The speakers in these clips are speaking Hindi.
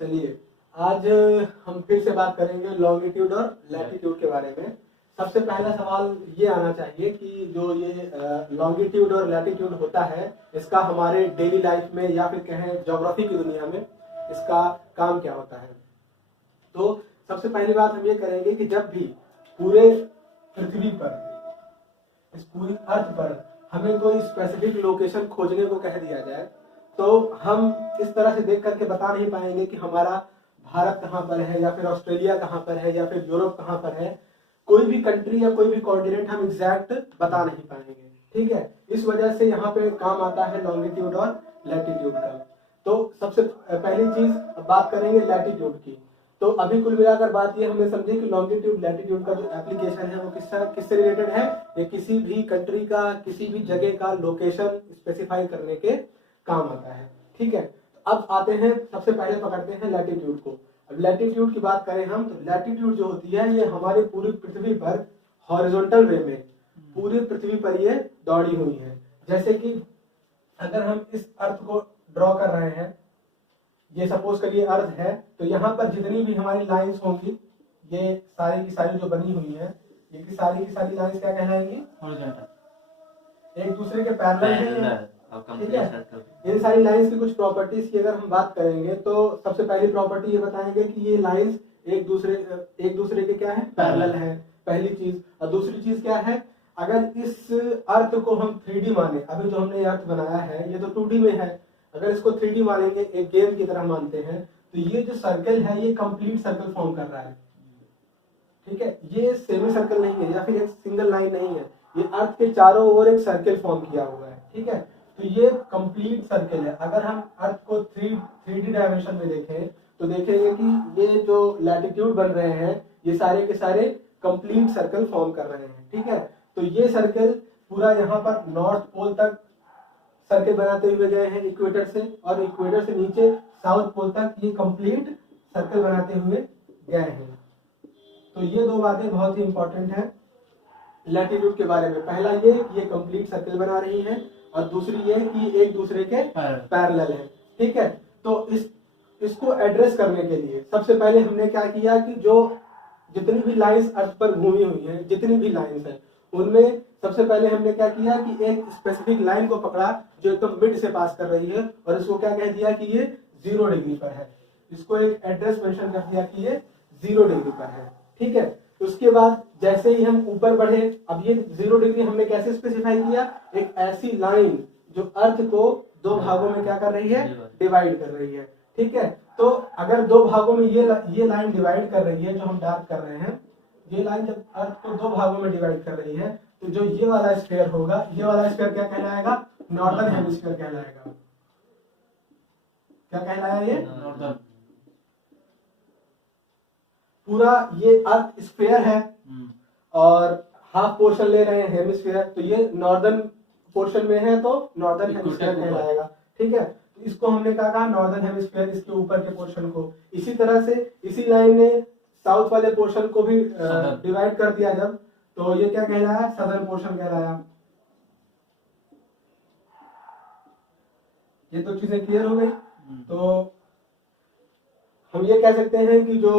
चलिए आज हम फिर से बात करेंगे लॉन्गिट्यूड और लैटिट्यूड के बारे में। सबसे पहला सवाल ये आना चाहिए कि जो ये लॉन्गिट्यूड और लैटिट्यूड होता है इसका हमारे डेली लाइफ में या फिर कहें ज्योग्राफी की दुनिया में इसका काम क्या होता है। तो सबसे पहली बात हम ये करेंगे कि जब भी पूरे पृथ्वी पर, इस पूरी अर्थ पर हमें कोई स्पेसिफिक लोकेशन खोजने को कह दिया जाए तो हम इस तरह से देख करके बता नहीं पाएंगे कि हमारा भारत कहाँ पर है या फिर ऑस्ट्रेलिया कहाँ पर है या फिर यूरोप कहाँ पर है। कोई भी कंट्री या कोई भी कॉन्टिनेंट हम एग्जैक्ट बता नहीं पाएंगे, ठीक है। इस वजह से यहाँ पे काम आता है लॉन्गिट्यूड और लैटिट्यूड का। तो सबसे पहली चीज बात करेंगे लैटिट्यूड की। तो अभी कुल मिलाकर बात ये हमने समझी कि लॉन्गिट्यूड लैटिट्यूड का जो एप्लीकेशन है वो किससे रिलेटेड है। ये किसी भी कंट्री का, किसी भी जगह का लोकेशन स्पेसिफाई करने के काम आता है, ठीक है। अब आते हैं, सबसे पहले पकड़ते हैं लैटिट्यूड को। अब लैटिट्यूड की बात करें हम तो लैटिट्यूड जो होती है ये हमारी पूरी पृथ्वी पर हॉरिजॉन्टल वे में पूरी पृथ्वी पर ये दौड़ी हुई है। जैसे कि अगर हम इस अर्थ को ड्रॉ कर रहे हैं, ये सपोज करिए अर्थ है, तो यहाँ पर जितनी भी हमारी लाइंस होंगी ये सारी की सारी जो बनी हुई है ये की सारी लाइंस क्या कहलाएंगी, हॉरिजॉन्टल, एक दूसरे के पैरेलल है, ठीक है। ये सारी लाइंस की कुछ प्रॉपर्टीज की अगर हम बात करेंगे तो सबसे पहली प्रॉपर्टी ये बताएंगे कि ये लाइंस एक दूसरे के क्या है, पैरेलल है, पहली चीज। और दूसरी चीज क्या है, अगर इस अर्थ को हम 3D माने, अभी जो हमने ये अर्थ बनाया है ये तो 2D में है, अगर इसको 3D मानेंगे, एक गेम की तरह मानते हैं, तो ये जो सर्कल है ये कंप्लीट सर्कल फॉर्म कर रहा है, ठीक है। ये सेमी सर्कल नहीं है या फिर एक सिंगल लाइन नहीं है, ये अर्थ के चारों ओर एक सर्कल फॉर्म किया हुआ है, ठीक है। तो ये कंप्लीट सर्कल है। अगर हम अर्थ को 3D डायमेंशन में देखें तो देखेंगे कि ये जो लैटिट्यूड बन रहे हैं ये सारे के सारे कंप्लीट सर्कल फॉर्म कर रहे हैं, ठीक है। तो ये सर्कल पूरा यहाँ पर नॉर्थ पोल तक सर्कल बनाते हुए गए हैं इक्वेटर से, और इक्वेटर से नीचे साउथ पोल तक ये कंप्लीट सर्कल बनाते हुए गए हैं। तो ये दो बातें बहुत ही इंपॉर्टेंट है लैटिट्यूड के बारे में। पहला ये कंप्लीट सर्कल बना रही है, और दूसरी ये कि एक दूसरे के पैरेलल है, ठीक है। तो इसको एड्रेस करने के लिए सबसे पहले हमने क्या किया कि जो जितनी भी लाइंस अर्थ पर घूमी हुई हैं, जितनी भी लाइंस हैं, उनमें सबसे पहले हमने क्या किया कि एक स्पेसिफिक लाइन को पकड़ा जो एकदम मिड से पास कर रही है, और इसको क्या कह दिया कि ये 0 डिग्री पर है। इसको एक एड्रेस मेंशन कर दिया कि ये 0 डिग्री पर है, ठीक है। उसके बाद जैसे ही हम ऊपर बढ़े, अब ये 0 डिग्री हमने कैसे स्पेसिफाई किया, एक ऐसी लाइन जो अर्थ को दो भागों में क्या कर रही है, डिवाइड कर रही है, ठीक है। तो अगर दो भागों में ये लाइन डिवाइड कर रही है, जो हम डार्क कर रहे हैं, ये लाइन जब अर्थ को दो भागों में डिवाइड कर रही है तो जो ये वाला स्फीयर होगा, ये वाला स्फीयर क्या कहलाएगा, नॉर्दर्न हेमिस्फीयर कहलाएगा। क्या कहलाया ये, नॉर्दर्न। पूरा ये अर्थ स्फीयर है और हाफ पोर्शन ले रहे हैं हेमिस्फीयर, तो ये नॉर्दर्न पोर्शन में है तो नॉर्दर्न हेमिस्फीयर कहलाएगा, ठीक है। तो इसको हमने क्या कहा, नॉर्दर्न हेमिस्फीयर, इसके ऊपर के पोर्शन को। इसी तरह से इसी लाइन ने साउथ वाले पोर्शन को भी डिवाइड कर दिया जब, तो ये क्या कहलाया, सदर्न पोर्शन कहलाया। ये तो चीजें क्लियर हो गई। तो हम ये कह सकते हैं कि जो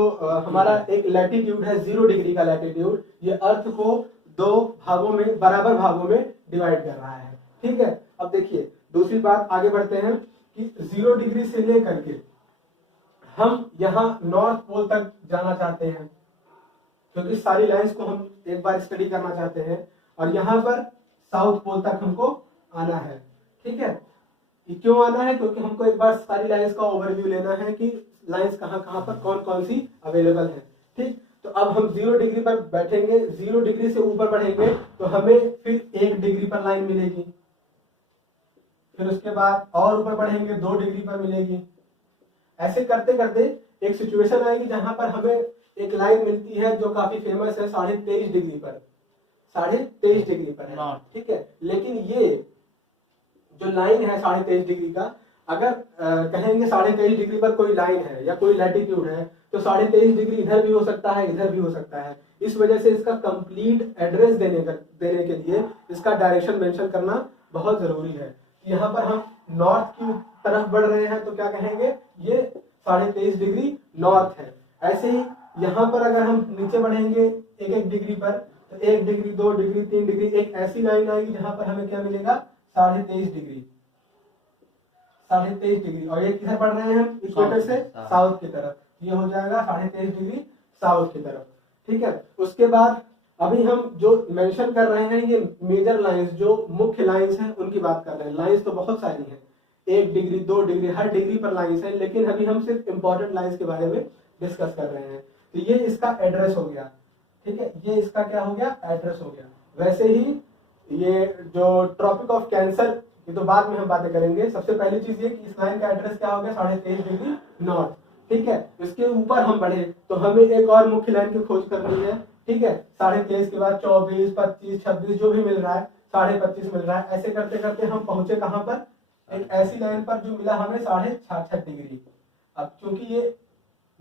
हमारा एक लैटिट्यूड है 0 डिग्री का लैटिट्यूड, ये अर्थ को दो भागों में, बराबर भागों में डिवाइड कर रहा है, ठीक है। अब देखिए दूसरी बात, आगे बढ़ते हैं कि 0 डिग्री से लेकर के हम यहाँ नॉर्थ पोल तक जाना चाहते हैं, क्योंकि सारी लाइंस को हम एक बार स्टडी करना चाहते हैं, और यहाँ पर साउथ पोल तक हमको आना है, ठीक है। क्यों आना है, क्योंकि हमको एक बार सारी लाइंस का ओवरव्यू लेना है कि लाइंस कहाँ कहाँ पर कौन कौन सी अवेलेबल है, ठीक। तो अब हम 0 डिग्री पर बैठेंगे, 0 डिग्री से ऊपर बढ़ेंगे तो हमें फिर 1 डिग्री पर लाइन मिलेगी, फिर उसके बाद और ऊपर बढ़ेंगे 2 डिग्री पर मिलेगी। ऐसे करते करते एक सिचुएशन आएगी जहां पर हमें एक लाइन मिलती है जो काफी फेमस है 23.5 डिग्री पर, 23.5 डिग्री पर है, ठीक है। लेकिन ये जो लाइन है 23.5 डिग्री का, अगर कहेंगे 23.5 डिग्री पर कोई लाइन है या कोई लैटिट्यूड है तो 23.5 डिग्री इधर भी हो सकता है, इधर भी हो सकता है। इस वजह से इसका कंप्लीट एड्रेस देने के लिए इसका डायरेक्शन मेंशन करना बहुत जरूरी है। यहाँ पर हम नॉर्थ की तरफ बढ़ रहे हैं तो क्या कहेंगे, ये 23.5 डिग्री नॉर्थ है। ऐसे ही यहाँ पर अगर हम नीचे बढ़ेंगे एक एक डिग्री पर, तो 1 डिग्री 2 डिग्री 3 डिग्री, एक ऐसी लाइन आएगी जहां पर हमें क्या मिलेगा 23.5 डिग्री, 23.5 डिग्री। और ये किधर बढ़ रहे हैं हम, इक्वेटर से साउथ की तरफ, ये हो जाएगा 23.5 डिग्री साउथ की तरफ। ठीक है, उसके बाद अभी हम जो मेंशन कर रहे हैं ये मेजर लाइंस, जो मुख्य लाइंस हैं उनकी बात कर रहे हैं। लाइंस तो बहुत सारी हैं, 1 डिग्री 2 डिग्री, हर डिग्री पर लाइंस है, लेकिन अभी हम सिर्फ इंपॉर्टेंट लाइंस के बारे में डिस्कस कर रहे हैं। तो ये इसका एड्रेस हो गया, ठीक है, ये इसका क्या हो गया, एड्रेस हो गया। वैसे ही ये जो ट्रॉपिक ऑफ कैंसर, ये तो बाद में हम बातें करेंगे। सबसे पहली चीज ये कि इस लाइन का एड्रेस क्या हो गया, 23.5 डिग्री नॉर्थ। ठीक है, इसके ऊपर हम बढ़े तो हमें एक और मुख्य लाइन की खोज करनी है। ठीक है, 23.5 के बाद 24 25 26 जो भी मिल रहा है, 25.5 मिल रहा है, ऐसे करते करते हम पहुंचे कहां पर, एक ऐसी लाइन पर जो मिला हमें 66.5 डिग्री। अब क्योंकि ये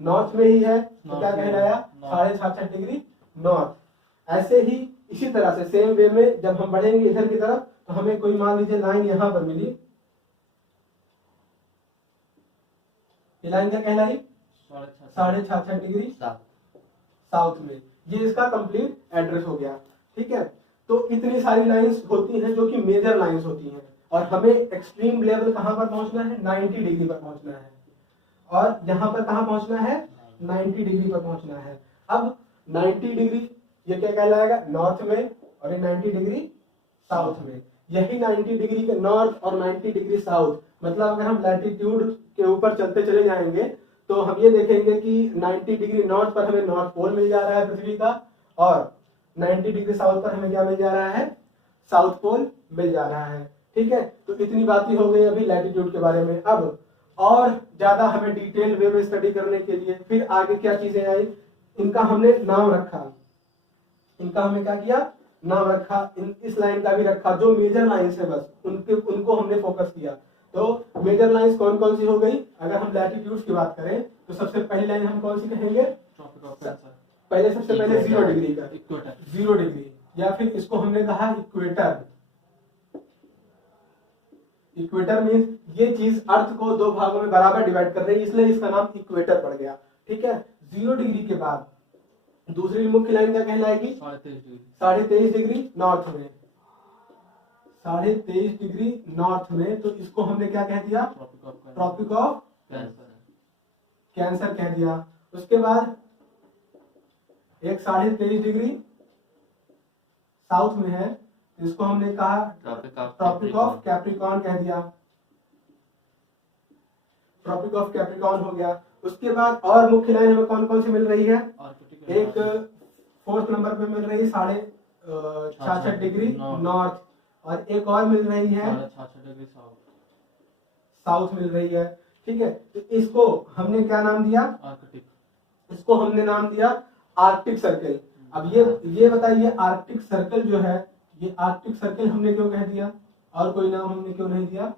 नॉर्थ में ही है तो क्या कहलाया, 66.5 डिग्री नॉर्थ। ऐसे ही इसी तरह से सेम वे में जब हम बढ़ेंगे इधर की तरफ तो हमें कोई मान लीजिए लाइन यहां पर मिली, ये लाइन क्या कहलाई, 66.5 डिग्री साउथ में, ये इसका कंप्लीट एड्रेस हो गया। ठीक है, तो इतनी सारी लाइंस होती हैं जो कि मेजर लाइंस होती हैं, और हमें एक्सट्रीम लेवल कहां पर पहुंचना है, 90 डिग्री पर पहुंचना है, और यहां पर कहां पहुंचना है, 90 डिग्री पर पहुंचना है। अब 90 डिग्री ये क्या कहलाएगा, नॉर्थ में, और ये 90 डिग्री साउथ में। यही 90 डिग्री के नॉर्थ और 90 डिग्री साउथ, मतलब अगर हम लैटिट्यूड के ऊपर चलते चले जाएंगे तो हम ये देखेंगे कि 90 डिग्री नॉर्थ पर हमें नॉर्थ पोल मिल जा रहा है पृथ्वी का, और 90 डिग्री साउथ पर हमें क्या मिल जा रहा है, साउथ पोल मिल जा रहा है। ठीक है, तो इतनी बातें हो गई अभी लैटिट्यूड के बारे में। अब और ज्यादा हमें डिटेल वे में स्टडी करने के लिए फिर आगे क्या चीजें आई, इनका हमने नाम रखा, इनका हमने क्या किया, नाम रखा, इस लाइन का भी रखा, जो मेजर लाइंस है बस उनको हमने फोकस किया। तो मेजर लाइंस कौन कौन सी हो गई, अगर हम लैटिट्यूड्स की बात करें तो सबसे पहली लाइन हम कौन सी कहेंगे, पहले सबसे पहले 0 डिग्री का, 0 डिग्री, या फिर इसको हमने कहा इक्वेटर। इक्वेटर मींस ये चीज अर्थ को दो भागों में बराबर डिवाइड कर रही है, इसलिए इसका नाम इक्वेटर पड़ गया। ठीक है, 0 डिग्री के बाद दूसरी मुख्य लाइन क्या कहलाएगी, 23.5 डिग्री नॉर्थ में, 23.5 डिग्री नॉर्थ में, तो इसको हमने क्या कह दिया, ट्रॉपिक ऑफ कैंसर कह दिया। उसके बाद एक 23.5 डिग्री साउथ में है, इसको हमने कहा ट्रॉपिक ऑफ कैप्रिकॉर्न कह दिया, ट्रॉपिक ऑफ कैप्रिकॉर्न हो गया। उसके बाद और मुख्य लाइन हमें कौन कौन सी मिल रही है, एक 4th नंबर पे मिल रही है 66.5 डिग्री नॉर्थ, और एक और मिल रही है 66 डिग्री साउथ मिल रही है। ठीक है, तो इसको हमने क्या नाम दिया, आर्कटिक, इसको हमने नाम दिया आर्कटिक सर्कल। अब ये बताइए आर्कटिक सर्कल जो है, ये आर्कटिक सर्कल हमने क्यों कह दिया, और कोई नाम हमने क्यों नहीं दिया।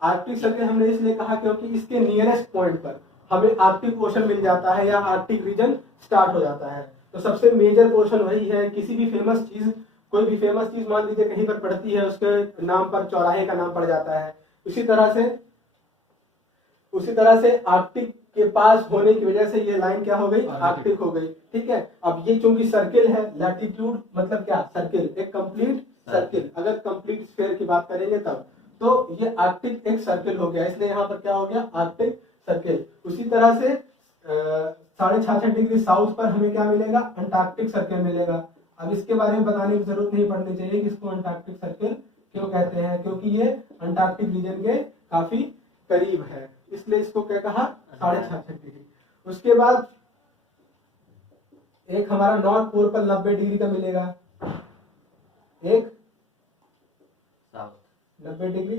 आर्कटिक सर्कल हमने इसलिए कहा क्योंकि इसके नियरेस्ट पॉइंट पर हमें आर्कटिक ओशन मिल जाता है या आर्कटिक रीजन स्टार्ट हो जाता है। तो सबसे मेजर पोर्शन वही है। किसी भी फेमस चीज, कोई भी फेमस चीज मान लीजिए कहीं पर पड़ती है, उसके नाम पर चौराहे का नाम पड़ जाता है। उसी तरह से आर्कटिक के पास होने की वजह से ये लाइन क्या हो गई, आर्कटिक हो गई। ठीक है, अब ये चूंकि सर्किल है, लैटिट्यूड मतलब क्या, सर्किल, एक कंप्लीट सर्किल, अगर कंप्लीट स्फीयर की बात करेंगे तब, तो ये आर्कटिक एक सर्किल हो गया, इसलिए यहाँ पर क्या हो गया, आर्कटिक सर्किल। उसी तरह से 66.5 डिग्री साउथ पर हमें क्या मिलेगा, अंटार्कटिक सर्किल मिलेगा। अब इसके बारे में बताने की जरूरत नहीं पड़नी चाहिए कि इसको अंटार्कटिक सर्किल क्यों कहते हैं, क्योंकि ये अंटार्कटिक रीजन के काफी करीब है, इसलिए इसको क्या कहा, 66.5 डिग्री। उसके बाद एक हमारा नॉर्थ पोल पर 90 डिग्री का मिलेगा, एक 90 डिग्री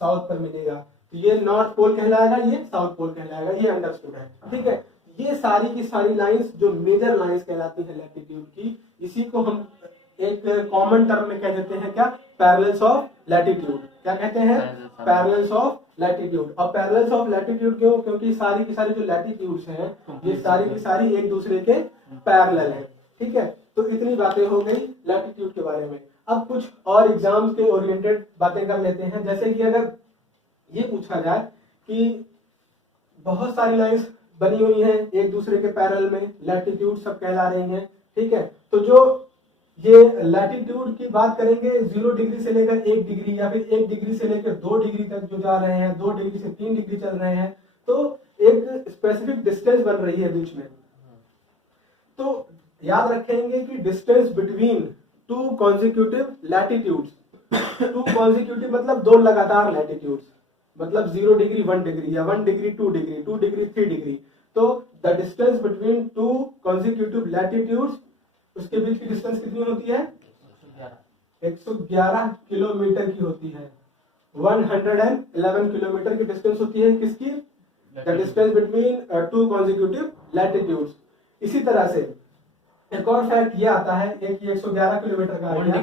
साउथ पर मिलेगा, तो ये नॉर्थ पोल कहलाएगा, ये साउथ पोल कहलाएगा, ये अंडरस्टूड है। ठीक है, ये सारी की सारी लाइंस जो मेजर लाइंस कहलाती है लैटिट्यूड की, इसी को हम एक कॉमन टर्म में कह देते हैं क्या, पैरेलल्स ऑफ लैटिट्यूड। क्या कहते हैं, पैरेलल्स ऑफ लैटिट्यूड। और पैरेलल्स ऑफ लैटिट्यूड क्यों, क्योंकि सारी की सारी जो लैटिट्यूड्स हैं ये सारी की सारी एक दूसरे के पैरेलल है। ठीक है, तो इतनी बातें हो गई लैटिट्यूड के बारे में। अब कुछ और एग्जाम्स के ओरिएंटेड बातें कर लेते हैं। जैसे कि अगर ये पूछा जाए कि बहुत सारी लाइंस बनी हुई हैं एक दूसरे के पैरेलल में, लैटिट्यूड सब कहला रही हैं, ठीक है। तो जो ये लैटिट्यूड की बात करेंगे 0 डिग्री से लेकर 1 डिग्री या फिर 1 डिग्री से लेकर 2 डिग्री तक जो जा रहे हैं, 2 डिग्री से 3 डिग्री चल रहे हैं, तो एक स्पेसिफिक डिस्टेंस बन रही है बीच में। तो याद रखेंगे कि distance between two consecutive latitudes, two consecutive मतलब दो लगातार लैटिट्यूड्स, मतलब 0 डिग्री 1 डिग्री या 1 डिग्री 2 डिग्री, 2 डिग्री 3 डिग्री। तो the distance between two consecutive latitudes, उसके बीच की डिस्टेंस कितनी होती है? 111 किलोमीटर की होती है। 111 किलोमीटर की डिस्टेंस होती है किसकी? The distance between two consecutive latitudes. इसी तरह से एक और फैक्ट ये आता है, एक ये 111 किलोमीटर का आ गया,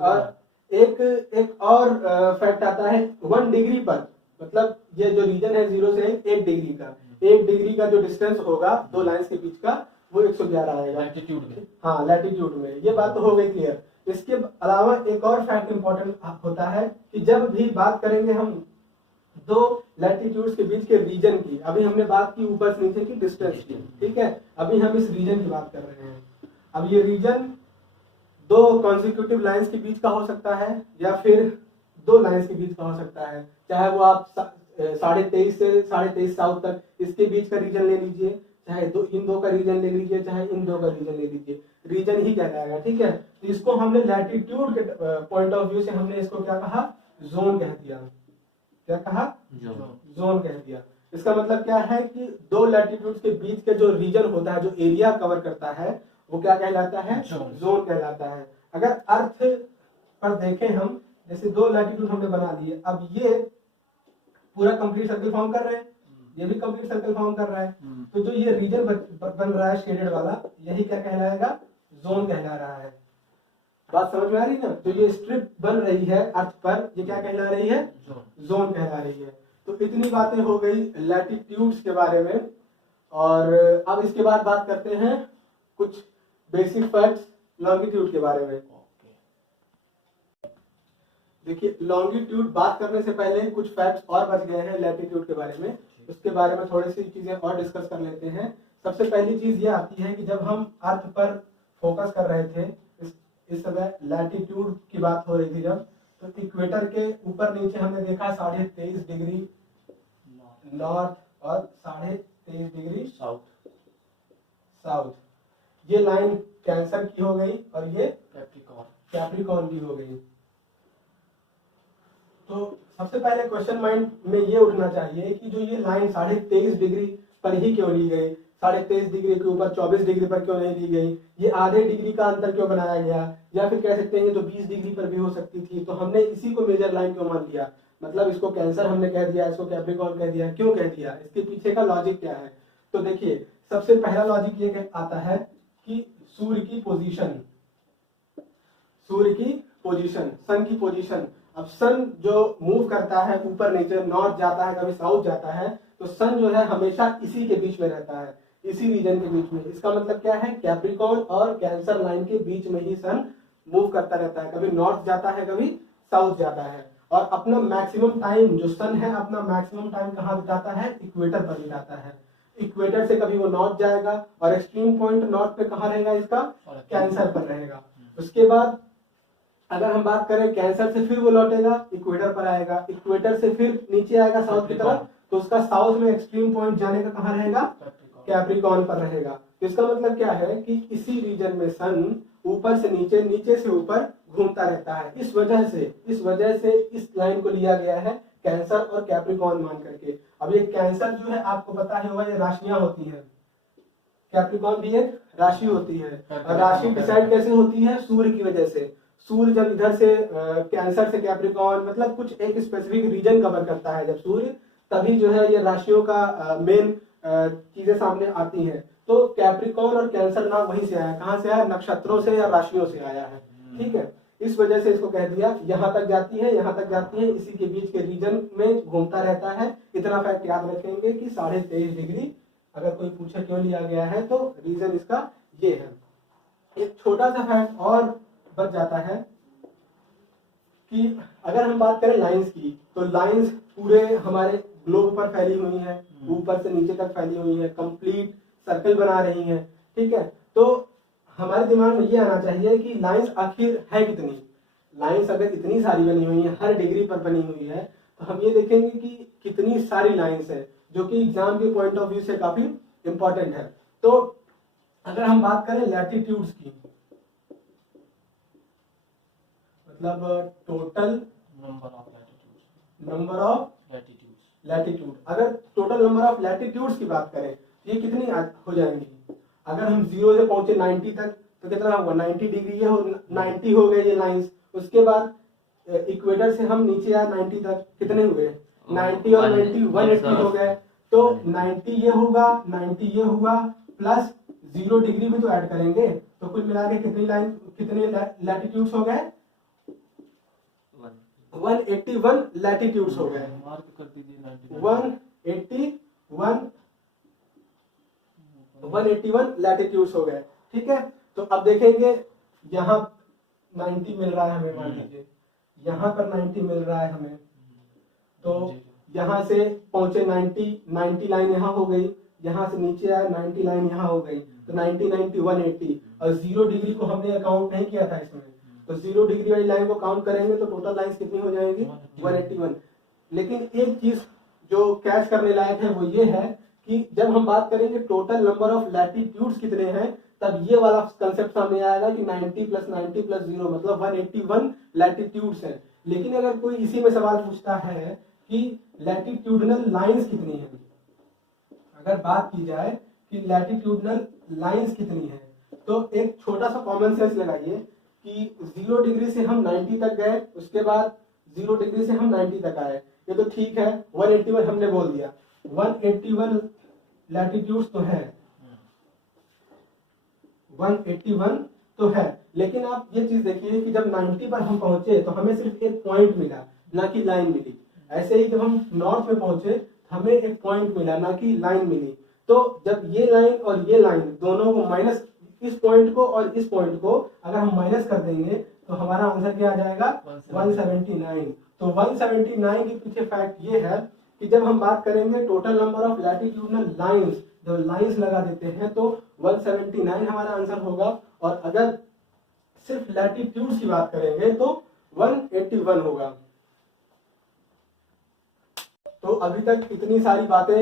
और एक और फैक्ट आता है 1 डिग्री पर, मतलब ये जो रीजन है 0 से 1 डिग्री का, 1 डिग्री का जो डिस्टेंस होगा दो लाइंस के बीच का, वो 111 आएगा लैटिट्यूड में। हाँ, लैटिट्यूड में। ये बात तो हो गई क्लियर। इसके अलावा एक और फैक्ट इंपॉर्टेंट होता है कि जब भी बात करेंगे हम दो लैटिट्यूड्स के बीच के रीजन की, अभी हमने बात की ऊपर से नीचे की डिस्टेंस की, ठीक है, अभी हम इस रीजन की बात कर रहे हैं। अब ये रीजन दो कॉन्जिक्यूटिव लाइंस के बीच का हो सकता है या फिर दो लाइंस के बीच का हो सकता है, चाहे वो आप 23.5 से 23.5 साउथ तक इसके बीच का रीजन ले लीजिए, चाहे इन दो का रीजन ले लीजिए, चाहे इन दो का रीजन ले लीजिए, रीजन ही कहलाएगा, ठीक है। तो इसको हमने लैटिट्यूड के पॉइंट ऑफ व्यू से हमने इसको क्या कहा? जोन कह दिया। क्या कहा? जोन कह दिया। इसका मतलब क्या है कि दो लैटिट्यूड के बीच के जो रीजन होता है, जो एरिया कवर करता है, वो क्या कहलाता है? जोन कहलाता है। अगर अर्थ पर देखें हम, जैसे दो लैटिट्यूड हमने बना लिए, अब ये पूरा कंप्लीट सर्कल फॉर्म कर रहे हैं, ये भी कंप्लीट सर्कल फॉर्म कर रहा है, तो जो ये रीजन बन रहा है शेडेड वाला, यही क्या कहलाएगा? जोन कहला रहा है। बात समझ में आ रही ना? तो ये स्ट्रिप बन रही है अर्थ पर, ये क्या कहला रही है? जोन कहला रही है। तो इतनी बातें हो गई लैटिट्यूड्स के बारे में। और अब इसके बाद बात करते हैं कुछ बेसिक फैक्ट्स लॉन्गिट्यूड के बारे में। देखिए, लॉन्गिट्यूड बात करने से पहले कुछ फैक्ट्स और बच गए हैं लैटिट्यूड के बारे में, उसके बारे में थोड़ी सी चीजें और डिस्कस कर लेते हैं। सबसे पहली चीज ये आती है कि जब हम अर्थ पर फोकस कर रहे थे, इस समय लैटिट्यूड की बात हो रही थी जब, तो इक्वेटर के ऊपर नीचे हमने देखा 23.5 डिग्री नॉर्थ और 23.5 डिग्री साउथ। ये लाइन कैंसर की हो गई और ये कैप्रिकॉर्न की हो गई। तो सबसे पहले क्वेश्चन माइंड में ये उठना चाहिए कि जो ये लाइन 23.5 डिग्री पर ही क्यों ली गई, 23.5 डिग्री के ऊपर 24 डिग्री पर क्यों नहीं ली गई, ये आधे डिग्री का अंतर क्यों बनाया गया, या फिर कह सकते हैं तो 20 डिग्री पर भी हो सकती थी, तो हमने इसी को मेजर लाइन क्यों मान लिया, मतलब इसको कैंसर हमने कह दिया, इसको कैप्रिकॉर्न कह दिया, क्यों कह दिया, इसके पीछे का लॉजिक क्या है। तो देखिए, सबसे पहला लॉजिक ये आता है कि सूर्य की पोजीशन, सन की पोजीशन। अब सन जो मूव करता है ऊपर नीचे, नॉर्थ जाता है, कभी साउथ जाता है, तो सन जो है हमेशा इसी के बीच में रहता है, इसी रीजन के बीच में। इसका मतलब क्या है? कैप्रिकॉर्न और कैंसर लाइन के बीच में ही सन मूव करता रहता है, कभी नॉर्थ जाता है, कभी साउथ जाता है। और अपना मैक्सिमम टाइम जो सन है, अपना मैक्सिमम टाइम कहाँ बिताता है? इक्वेटर पर बिताता है। इक्वेटर से कभी वो नॉर्थ जाएगा और एक्सट्रीम पॉइंट नॉर्थ पे कहाँ रहेगा? इसका कैंसर पर रहेगा। उसके बाद अगर हम बात करें कैंसर से, फिर वो लौटेगा इक्वेटर पर आएगा, इक्वेटर से फिर नीचे आएगा साउथ की तरफ, तो उसका साउथ में एक्सट्रीम पॉइंट जाने का कहाँ रहेगा? कैप्रिकॉर्न पर रहेगा। तो इसका मतलब क्या है कि इसी रीजन में सन ऊपर से नीचे, नीचे से ऊपर घूमता रहता है। इस वजह से इस लाइन को लिया गया है कैंसर और कैप्रिकॉर्न मान करके। अब ये कैंसर जो है आपको पता है होगा, ये राशियां होती है, कैप्रिकॉर्न भी एक राशि होती है, और राशि डिसाइड कैसे होती है? सूर्य की वजह से। सूर्य जब इधर से कैंसर से कैप्रिकॉर्न, मतलब कुछ एक स्पेसिफिक रीजन कवर करता है जब सूर्य, तभी जो है ये राशियों का मेन चीजें सामने आती हैं। तो कैप्रिकॉर्न और कैंसर नाम वहीं से आया। कहाँ से आया? नक्षत्रों से या राशियों से आया है, ठीक है। इस वजह से इसको कह दिया, यहाँ तक जाती है, यहाँ तक जाती है, इसी के बीच के रीजन में घूमता रहता है। इतना फैक्ट याद रखेंगे कि 23.5 डिग्री अगर कोई पूछे क्यों लिया गया है, तो रीजन इसका ये है। एक छोटा सा फैक्ट और बच जाता है कि अगर हम बात करें लाइंस की, तो लाइंस पूरे हमारे ग्लोब पर फैली हुई हैं, ऊपर से नीचे तक फैली हुई हैं, कंप्लीट सर्कल बना रही हैं, ठीक है। तो हमारे दिमाग में ये आना चाहिए कि लाइंस आखिर है कितनी। लाइंस अगर इतनी सारी बनी हुई है, हर डिग्री पर बनी हुई है, तो हम ये देखेंगे कि कितनी सारी लाइंस है, जो कि एग्जाम के पॉइंट ऑफ व्यू से काफी इंपॉर्टेंट है। तो अगर हम बात करें लैटिट्यूड्स की, मतलब टोटल नंबर ऑफ लैटिट्यूड, अगर टोटल नंबर ऑफ लैटिट्यूड्स की बात करें ये कितनी हो जाएंगी। अगर हम 0 से पहुंचे 90 तक तो कितना होगा, 90 डिग्री, ये 90 हो गए ये लाइंस। उसके बाद इक्वेटर से हम नीचे आए 90 तक, कितने हुए 90 और 90 180 हो गए। तो 90 ये होगा, 90 ये हुआ, प्लस 0 डिग्री भी तो ऐड करेंगे, तो कुल मिला के कितने लैटिट्यूड्स हो गए, 181 लैटिट्यूड्स हो गए। मार्क कर दीजिए 181 लैटिट्यूड्स हो गए, ठीक है। तो अब देखेंगे यहाँ 90 मिल रहा है हमें, मान लीजिए यहाँ पर 90 मिल रहा है हमें, तो यहाँ से पहुंचे 90 लाइन यहाँ हो गई, यहाँ से नीचे आए 90 लाइन यहाँ हो गई, तो 90 90 180, और 0 डिग्री को हमने अकाउंट नहीं किया था इसमें, तो 0 डिग्री वाली लाइन को काउंट करेंगे तो टोटल लाइंस कितनी हो जाएंगी 181। लेकिन एक चीज जो कैच करने लायक है वो ये है कि जब हम बात करेंगे टोटल नंबर ऑफ लैटिट्यूड्स कितने हैं, तब ये वाला कंसेप्ट सामने आएगा कि 90 + 90 + 0 मतलब 181 लैटिट्यूड्स है। लेकिन अगर कोई इसी में सवाल पूछता है कि लैटिट्यूडनल लाइंस कितनी है, अगर बात की जाए कि लैटिट्यूडनल लाइंस कितनी है, तो एक छोटा सा कॉमन सेंस लगाइए कि 0 डिग्री से हम 90 तक गए, उसके बाद 0 डिग्री से हम 90 तक आए, ये तो ठीक है, 181 हमने बोल दिया, 181 लैटिट्यूड्स तो है, 181 तो है। लेकिन आप ये चीज देखिए कि जब 90 पर हम पहुंचे तो हमें सिर्फ एक पॉइंट मिला, ना कि लाइन मिली। ऐसे ही जब हम नॉर्थ में पहुंचे हमें एक पॉइंट मिला, ना कि लाइन मिली। तो जब ये लाइन और ये लाइन दोनों को माइनस, इस पॉइंट को और इस पॉइंट को अगर हम माइनस कर देंगे तो हमारा आंसर क्या आ जाएगा 179। तो 179 के पीछे फैक्ट ये है कि जब हम बात करेंगे total number of latitudinal lines, जब लाइंस लगा देते हैं तो 179 हमारा आंसर होगा, और अगर सिर्फ लैटिट्यूड्स की बात करेंगे तो 181 होगा। तो अभी तक इतनी सारी बातें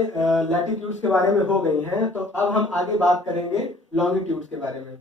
लैटिट्यूड्स के बारे में हो गई हैं, तो अब हम आगे बात करेंगे लॉन्गिट्यूड्स के बारे में।